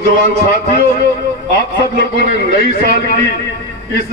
नौजवान साथियों, आप सब लोगों ने नई साल की इस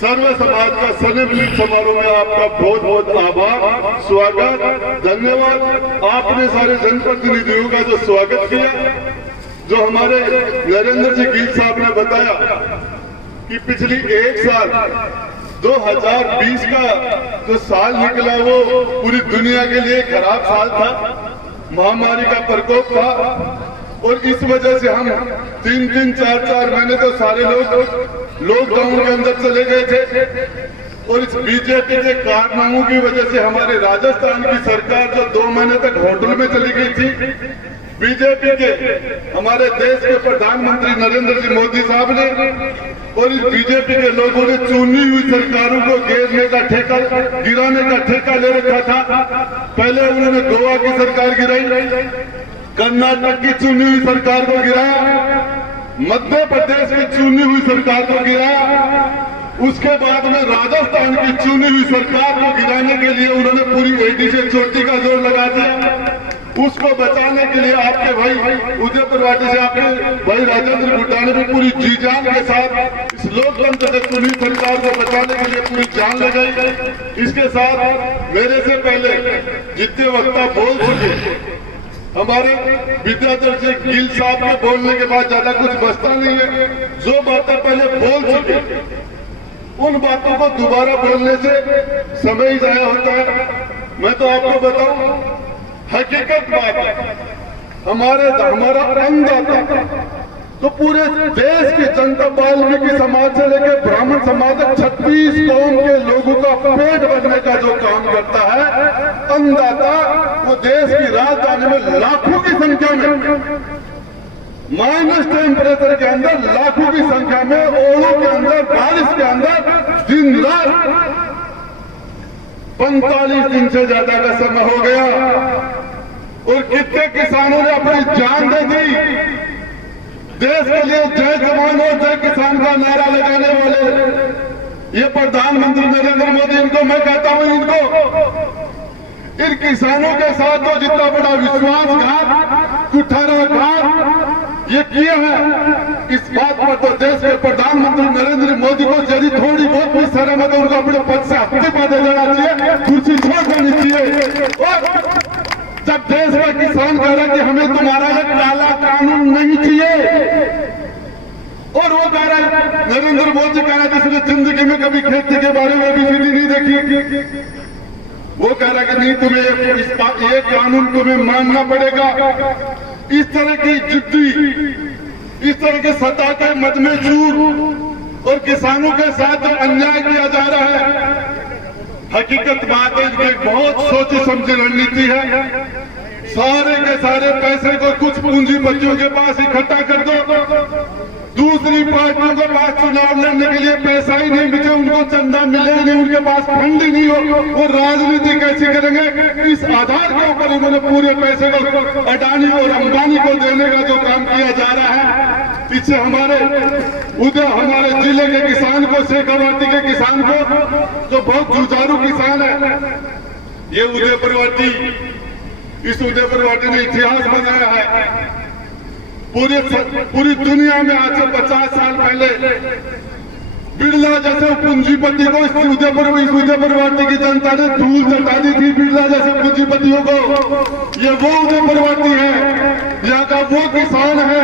सर्व समाज का सनेमिलित समारोह में आपका बहुत बहुत आभार, स्वागत, धन्यवाद। आपने सारे जनप्रतिनिधियों का जो स्वागत किया, जो हमारे नरेंद्र जी गिल साहब ने बताया कि पिछली एक साल 2020 का जो साल निकला वो पूरी दुनिया के लिए खराब साल था, महामारी का प्रकोप था और इस वजह से हम 3-3, 4-4 महीने तो सारे लोग लॉकडाउन के अंदर चले गए थे और इस बीजेपी के कारनामों की वजह से हमारे राजस्थान की सरकार जो 2 महीने तक होटल में चली गई थी, बीजेपी के हमारे देश के प्रधानमंत्री नरेंद्र जी मोदी साहब ने और इस बीजेपी के लोगों ने चुनी हुई सरकारों को गिराने का ठेका ले रखा था। पहले उन्होंने गोवा की सरकार गिराई, कर्नाटक की चुनी हुई सरकार को गिराया, मध्य प्रदेश की चुनी हुई सरकार को गिराया, उसके बाद में राजस्थान की चुनी हुई सरकार को गिराने के लिए उन्होंने पूरी एडी से चोटी का जोर लगा दिया। उसको बचाने के लिए आपके भाई उदय त्रिपाठी से आपके भाई राजेंद्र गुड्डा ने भी पूरी जी जान के साथ इस लोकतंत्र से चुनी सरकार को बचाने के लिए पूरी जान लगाई। इसके साथ मेरे से पहले जितने वक्ता बोल चुके, हमारे विद्याधर जी गिल साहब के बोलने के बाद ज्यादा कुछ बचता नहीं है। जो बातें पहले बोल चुके उन बातों को दोबारा बोलने से समय ही जाया होता है। मैं तो आपको बताऊं, हकीकत बात है, हमारा अन्नदाता तो पूरे देश की जनता, वाल्मीकि समाज से लेकर ब्राह्मण समाज तक 36 कौम के लोगों का पेट भरने का जो काम करता है अन्नदाता, वो देश की राजधानी में लाखों की संख्या में माइनस टेम्परेचर के अंदर, लाखों की संख्या में ओलों के अंदर, बारिश के अंदर दिन रात 45 दिन से ज्यादा का समय हो गया और कितने किसानों ने अपनी जान दे दी देश के लिए। जय जवान और जय किसान का नारा लगाने वाले ये प्रधानमंत्री नरेंद्र मोदी, इनको मैं कहता हूं, इन किसानों के साथ तो जितना बड़ा विश्वासघात, कुठाराघात ये किया है, इस बात पर तो देश के प्रधानमंत्री नरेंद्र मोदी को यदि थोड़ी बहुत भी शर्म है तो उनको अपने पद से इस्तीफा दे देना चाहिए, कुर्सी छोड़ देनी चाहिए। और जब देश का किसान कह रहा है कि हमें तुम्हारा ये काला कानून नहीं चाहिए, और वो कह रहा है, नरेंद्र मोदी कह रहा है जिसने जिंदगी में कभी खेती के बारे में भी सीधी नहीं देखी, वो कह रहा है कि नहीं, तुम्हें ये कानून तुम्हें मानना पड़ेगा। इस तरह की जिद्दी, इस तरह के सत्ता के मद में चूर और किसानों के साथ जो अन्याय किया जा रहा है, हकीकत बात है कि बहुत सोची समझी रणनीति है। सारे के सारे पैसे को कुछ पूंजीपतियों के पास इकट्ठा कर दो, दूसरी पार्टियों के पास चुनाव लड़ने के लिए पैसा ही नहीं मिले, उनको चंदा मिले नहीं, उनके पास फंड ही नहीं हो, वो राजनीति कैसी करेंगे? इस आधार के ऊपर उन्होंने पूरे पैसे को अडानी और अंबानी को देने का जो काम किया जा रहा है। पीछे हमारे जिले के किसान को, शेखावाटी के किसान को, जो बहुत जुझारू किसान है, ये उदय त्रिपाठी, इस उदय त्रिपाठी ने इतिहास बनाया है। पूरी दुनिया में आज से 50 साल पहले बिरला जैसे पूंजीपति को इस उदय त्रिपाठी की जनता ने धूल चटा दी थी। बिरला जैसे पूंजीपतियों को, ये वो उदय त्रिपाठी है, यहाँ का वो किसान है,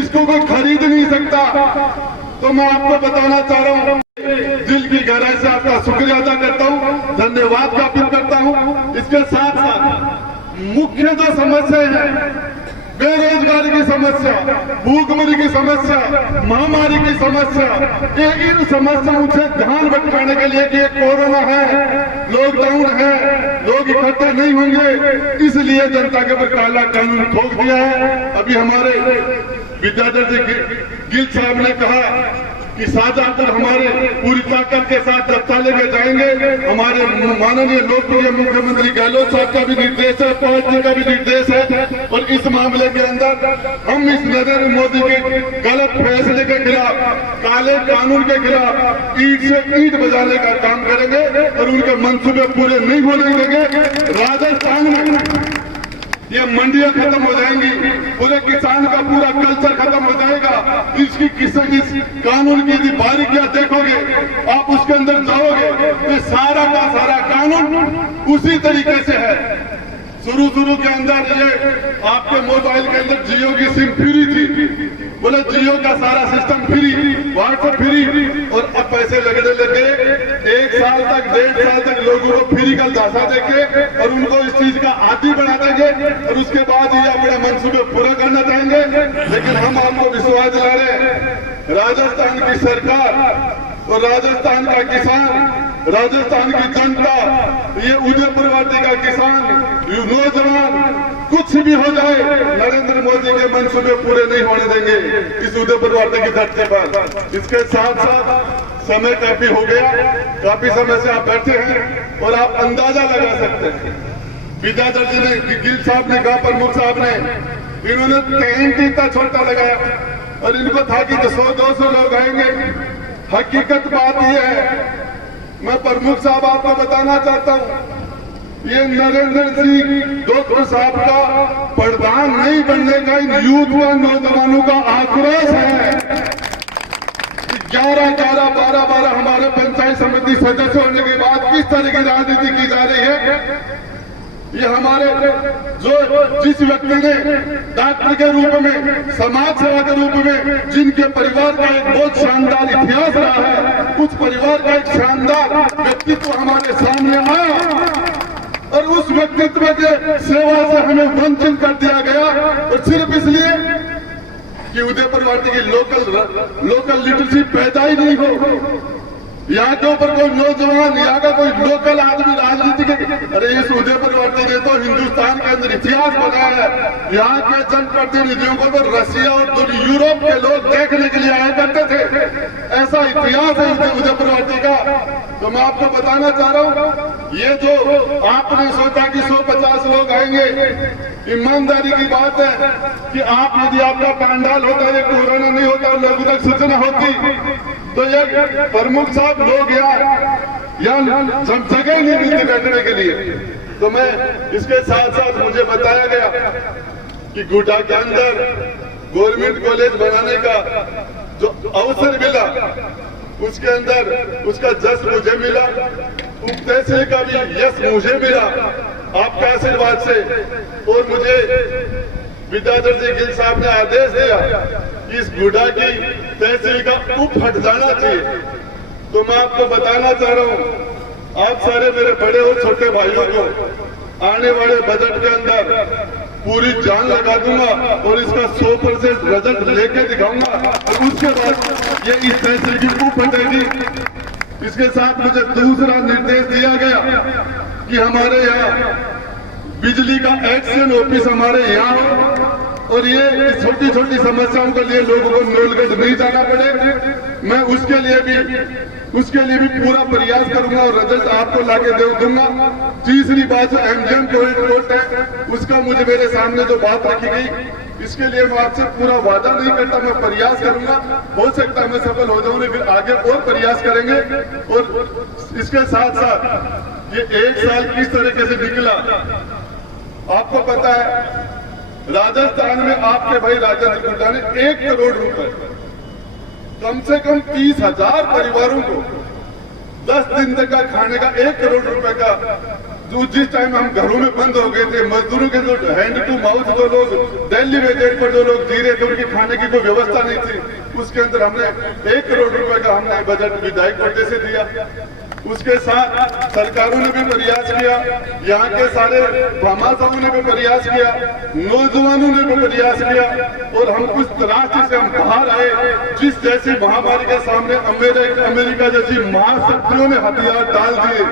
इसको कोई खरीद नहीं सकता। तो मैं आपको बताना चाह रहा हूँ, दिल की गहराई से आपका शुक्रिया अदा करता हूँ, धन्यवाद ज्ञापित करता हूँ। इसके साथ साथ मुख्य जो समस्या है, बेरोजगारी की समस्या, भूखमरी की समस्या, महामारी की समस्या, ये इन समस्याओं से ध्यान भटकाने के लिए कि कोरोना है, लॉकडाउन है, लोग इकट्ठे नहीं होंगे, इसलिए जनता के ऊपर काला कानून ठोक दिया है। अभी हमारे विद्याधर जी गिल साहब ने कहा कि शाहजहांपुर हमारे पूरी ताकत के साथ जत्था लेके जाएंगे। हमारे माननीय लोकप्रिय मुख्यमंत्री गहलोत साहब का भी निर्देश है, पार्टी का भी निर्देश है, और इस मामले के अंदर हम इस नरेंद्र मोदी के गलत फैसले के खिलाफ, काले कानून के खिलाफ ईंट से ईंट बजाने का काम करेंगे और उनके मंसूबे पूरे नहीं होने देंगे। राजस्थान में ये मंडियां खत्म हो जाएंगी, पूरे किसान का पूरा कल्चर खत्म हो जाएगा। इस कानून की यदि बारीकियां देखोगे, आप उसके अंदर जाओगे तो सारा का सारा कानून उसी तरीके से है। शुरू के अंदर ये आपके मोबाइल के अंदर जियो की सिम फ्री थी, बोले जियो का सारा सिस्टम फ्री, व्हाट्सएप फ्री, और अब पैसे लगने लगे। 1 साल तक 1.5 साल तक लोगों को फ्री का दासा देंगे और उनको इस चीज का आदी बना देंगे और उसके बाद ये अपने मंसूबे पूरा करना चाहेंगे। लेकिन हम आपको विश्वास दिला रहे हैं, राजस्थान की सरकार और राजस्थान का किसान, राजस्थान की जनता, ये उदयपुर वाटी का किसान, नौजवान, कुछ भी हो जाए, नरेंद्र मोदी के मंसूबे पूरे नहीं होने देंगे इस उदयपुर वाटी की धरती पर। इसके साथ साथ समय काफी हो गया, काफी समय से आप बैठे हैं और आप अंदाजा लगा सकते हैं। विद्याधर जी ने, गिल साहब ने कहा, प्रमुख साहब ने, इन्होंने टेंट इतना छोटा लगाया और इनको था कि 100-200 लोग आएंगे। हकीकत बात यह है, मैं प्रमुख साहब आपको बताना चाहता हूं, ये नरेंद्र सिंह तोमर साहब का प्रधान नहीं बनने का इन यूथ व नौजवानों का आक्रोश है। 11-11, 12-12 हमारे पंचायत समिति सदस्य होने के बाद किस तरह की राजनीति की जा रही है। ये हमारे जिस व्यक्ति ने डॉक्टर के रूप में, समाज सेवा के रूप में, जिनके परिवार का एक बहुत शानदार इतिहास रहा है, कुछ परिवार का एक शानदार व्यक्तित्व हमारे सामने आया और उस व्यक्तित्व के सेवा से हमें वंचित कर दिया गया, और सिर्फ इसलिए कि उदयपुर वाटी की लोकल लिटरेसी पैदा ही नहीं हो। यहाँ के ऊपर कोई नौजवान, यहाँ का कोई लोकल आदमी राजनीति के, अरे इस उदयपुर वाटी ने तो हिंदुस्तान के अंदर इतिहास बनाया है। यहाँ के जनप्रतिनिधियों को तो रशिया और यूरोप के लोग देखने के लिए आया करते थे। ऐसा इतिहास है उदयपुर वाटी का। तो मैं आपको बताना चाह रहा हूँ, ये जो आपने सोचा कि 150 लोग आएंगे, ईमानदारी की बात है कि आप, यदि आपका पंडाल होता, ये कोरोना नहीं होता, लोगों तक सूचना होती, तो ये प्रमुख साहब लोग यहाँ जगह नहीं मिलती बैठने के लिए। तो मैं इसके साथ साथ मुझे बताया गया कि गुड्डा के अंदर गवर्नमेंट कॉलेज बनाने का जो अवसर मिला, उसके अंदर उसका जस मुझे मिला, उप तहसील का भी यश मुझे मिला आपका आशीर्वाद से। और मुझे विद्याधर जी गिल साहब ने आदेश दिया कि इस गुड्डा की तहसील का उप हट जाना चाहिए। तो मैं आपको बताना चाह रहा हूँ, आप सारे मेरे बड़े और छोटे भाइयों को आने वाले बजट के अंदर पूरी जान लगा दूंगा और इसका 100% रिजल्ट लेके दिखाऊंगा, और उसके बाद ये इस तहसील की उप हटेगी। इसके साथ मुझे दूसरा निर्देश दिया गया कि हमारे यहाँ बिजली का एक्शन ऑफिस हमारे यहाँ हो और ये छोटी छोटी समस्याओं के लिए लोगों को नोलगंज नहीं जाना पड़े। मैं उसके लिए भी पूरा प्रयास करूंगा और रिजल्ट आपको लाके दे दूंगा। तीसरी बात जो एमजीएम कोर्ट है, उसका मुझे मेरे सामने जो बात रखी गई, इसके लिए मैं आपसे पूरा वादा नहीं करता, मैं प्रयास करूंगा। हो सकता है मैं सफल हो जाऊं, फिर आगे और प्रयास करेंगे। और इसके साथ साथ ये 1 साल किस तरीके से निकला आपको पता है। राजस्थान में आपके भाई राजेंद्र गुड्डा ने 1 करोड़ रुपए कम से कम 30,000 परिवारों को 10 दिन तक का खाने का 1 करोड़ रुपए का, जो जिस टाइम हम घरों में बंद हो गए थे, मजदूरों के जो हैंड टू माउथ जो लोग दिल्ली वेजेट पर जो लोग जी रहे थे, उनकी खाने की कोई व्यवस्था नहीं थी, उसके अंदर हमने 1 करोड़ रुपए का हमने बजट विधायक कोटे से दिया। उसके साथ सरकारों ने भी प्रयास किया, यहाँ के सारे भामाशाहों ने भी प्रयास किया, नौजवानों ने भी प्रयास किया, और हम कुछ राष्ट्र से हम बाहर आए। जिस जैसी महामारी के सामने अमेरिका जैसी महाशक्तियों ने हथियार डाल दिए,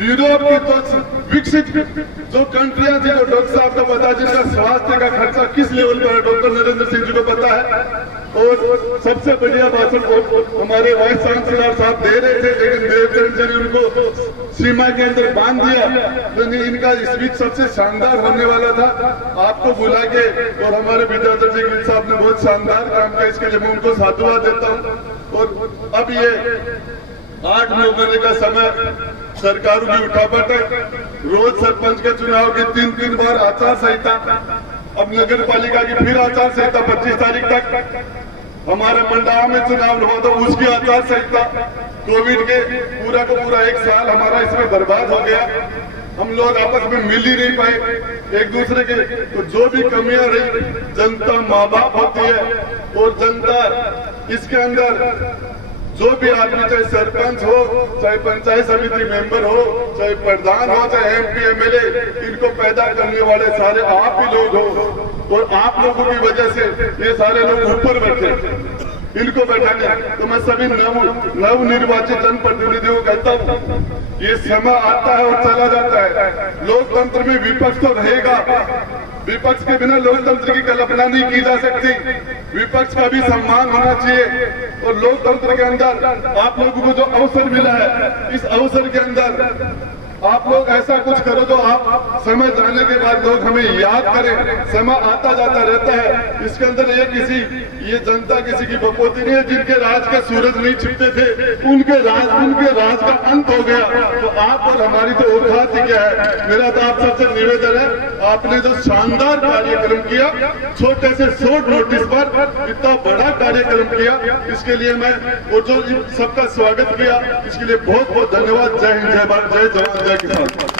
यूरोप की तो विकसित जो कंट्रियां थी, जो डॉक्टर साहब को पता, जिनका स्वास्थ्य का खर्चा किस लेवल पर है, डॉक्टर नरेंद्र सिंह जी को पता है। और सबसे बढ़िया भाषण हमारे वाइस चांसलर साहब दे रहे थे, लेकिन देवचंद जी ने उनको सीमा के अंदर बांध दिया। तो इनका स्पीच सबसे शानदार होने वाला था, आपको बुला के, और हमारे विद्याधर जी गिल साहब ने बहुत शानदार काम किया, इसके लिए मैं उनको साधुवाद देता हूँ। और अब ये 8-9 महीने का समय सरकारों की उठापटक, रोज सरपंच के चुनाव की 3 बार आचार संहिता, अब नगर पालिका की फिर आचार संहिता 25 तारीख तक। हमारे मंडावा में चुनाव हुआ तो उसकी आचार संहिता, कोविड के पूरा का पूरा 1 साल हमारा इसमें बर्बाद हो गया। हम लोग आपस में मिल ही नहीं पाए एक दूसरे के, तो जो भी कमियां रही, जनता माँ बाप होती है और जनता इसके अंदर जो भी आदमी, चाहे सरपंच हो, चाहे पंचायत समिति मेंबर हो, चाहे प्रधान हो, चाहे MP MLA, इनको पैदा करने वाले सारे आप ही लोग हो। और आप लोगों की वजह से ये सारे लोग ऊपर बैठे, इनको बैठाने। तो मैं सभी नव निर्वाचित जनप्रतिनिधियों को कहता हूँ, ये समय आता है और चला जाता है। लोकतंत्र में विपक्ष तो रहेगा, विपक्ष के बिना लोकतंत्र की कल्पना नहीं की जा सकती। विपक्ष का भी सम्मान होना चाहिए। और लोकतंत्र के अंदर आप लोगों को जो अवसर मिला है, इस अवसर के अंदर आप लोग ऐसा कुछ करो जो आप समय जाने के बाद लोग हमें याद करें। समय आता जाता रहता है, इसके अंदर ये जनता किसी की बपोती नहीं है। जिनके राज के सूरज नहीं छिपते थे, उनके राज का अंत हो गया। तो आप और हमारी तो औकात ही क्या है। मेरा तो आप सबसे निवेदन है, आपने जो शानदार कार्यक्रम किया, छोटे से शॉर्ट नोटिस पर इतना बड़ा कार्यक्रम किया, इसके लिए मैं और जो सबका स्वागत किया, इसके लिए बहुत बहुत धन्यवाद। जय हिंद, जय भारत, जय जवान, जय किसान।